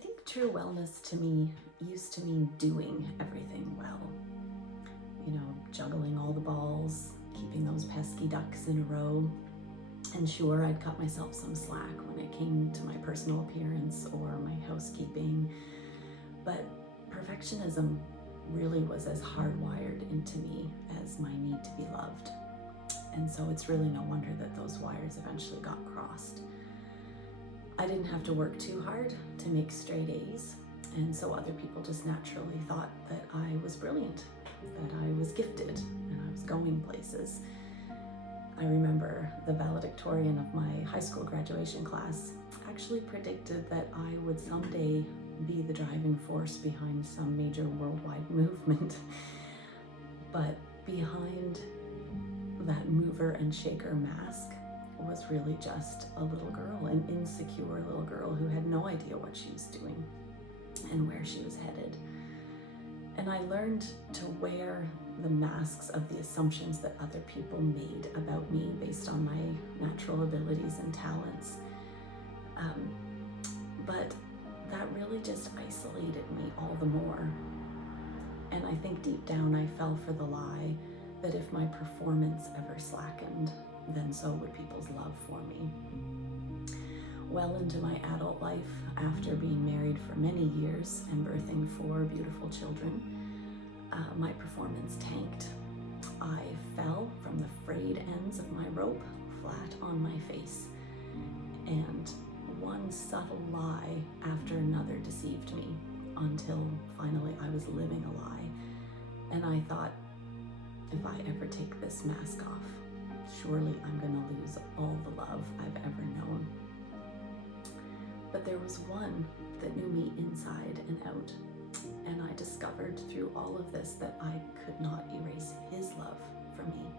think true wellness to me used to mean doing everything well. You know, juggling all the balls, keeping those pesky ducks in a row. And sure, I'd cut myself some slack when it came to my personal appearance or my housekeeping. But perfectionism really was as hardwired into me as my need to be loved. And so it's really no wonder that those wires eventually got crossed. I didn't have to work too hard to make straight A's, and so other people just naturally thought that I was brilliant, that I was gifted, and I was going places. I remember the valedictorian of my high school graduation class actually predicted that I would someday be the driving force behind some major worldwide movement. But behind that mover and shaker mask was really just a little girl, an insecure little girl who had no idea what she was doing and where she was headed. And I learned to wear the masks of the assumptions that other people made about me based on my natural abilities and talents. But that really just isolated me all the more. And I think deep down I fell for the lie that if my performance ever slackened, then so would people's love for me. Well into my adult life, after being married for many years and birthing 4 beautiful children, my performance tanked. I fell from the frayed ends of my rope flat on my face, and one subtle lie after another deceived me until finally I was living a lie. And I thought, if I ever take this mask off, surely I'm gonna lose all the love I've ever known. But there was one that knew me inside and out, and I discovered through all of this that I could not erase his love from me.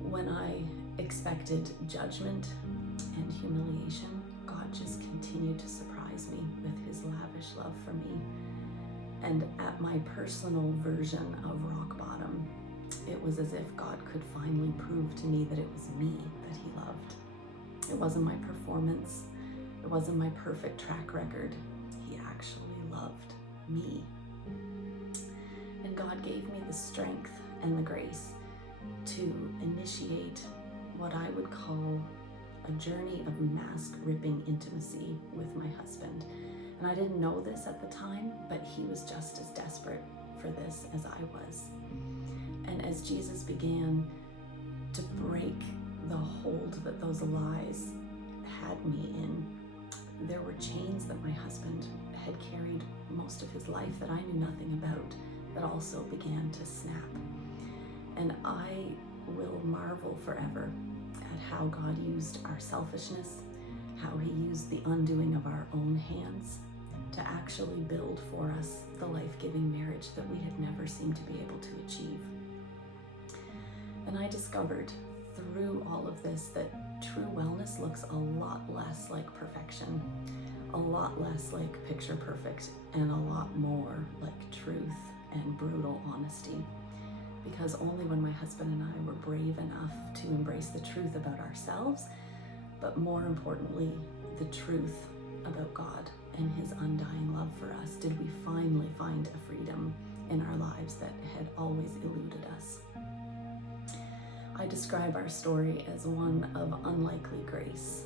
When I expected judgment and humiliation, God just continued to surprise me with his lavish love for me. And at my personal version of rock bottom, it was as if God could finally prove to me that it was me that he loved. It wasn't my performance. It wasn't my perfect track record. He actually loved me. And God gave me the strength and the grace to initiate what I would call a journey of mask-ripping intimacy with my husband. And I didn't know this at the time, but he was just as desperate for this as I was. And as Jesus began to break the hold that those lies had me in, there were chains that my husband had carried most of his life that I knew nothing about that also began to snap. And I will marvel forever at how God used our selfishness, how he used the undoing of our own hands to actually build for us the life-giving marriage that we had never seemed to be able to achieve. And I discovered through all of this that true wellness looks a lot less like perfection, a lot less like picture perfect, and a lot more like truth and brutal honesty. Because only when my husband and I were brave enough to embrace the truth about ourselves, but more importantly, the truth about God and his undying love for us, did we finally find a freedom in our lives that had always eluded us. I describe our story as one of unlikely grace,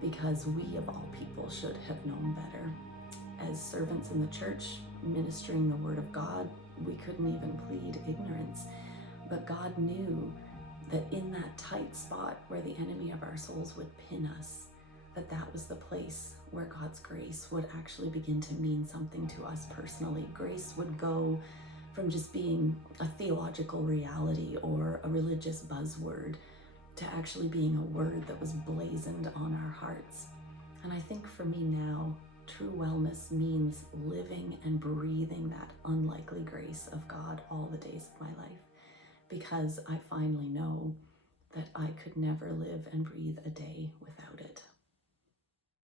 because we of all people should have known better. As servants in the church, ministering the word of God, we couldn't even plead ignorance. But God knew that in that tight spot where the enemy of our souls would pin us, that was the place where God's grace would actually begin to mean something to us personally. Grace would go from just being a theological reality or a religious buzzword to actually being a word that was blazoned on our hearts. And I think for me now, true wellness means living and breathing that unlikely grace of God all the days of my life, because I finally know that I could never live and breathe a day without it.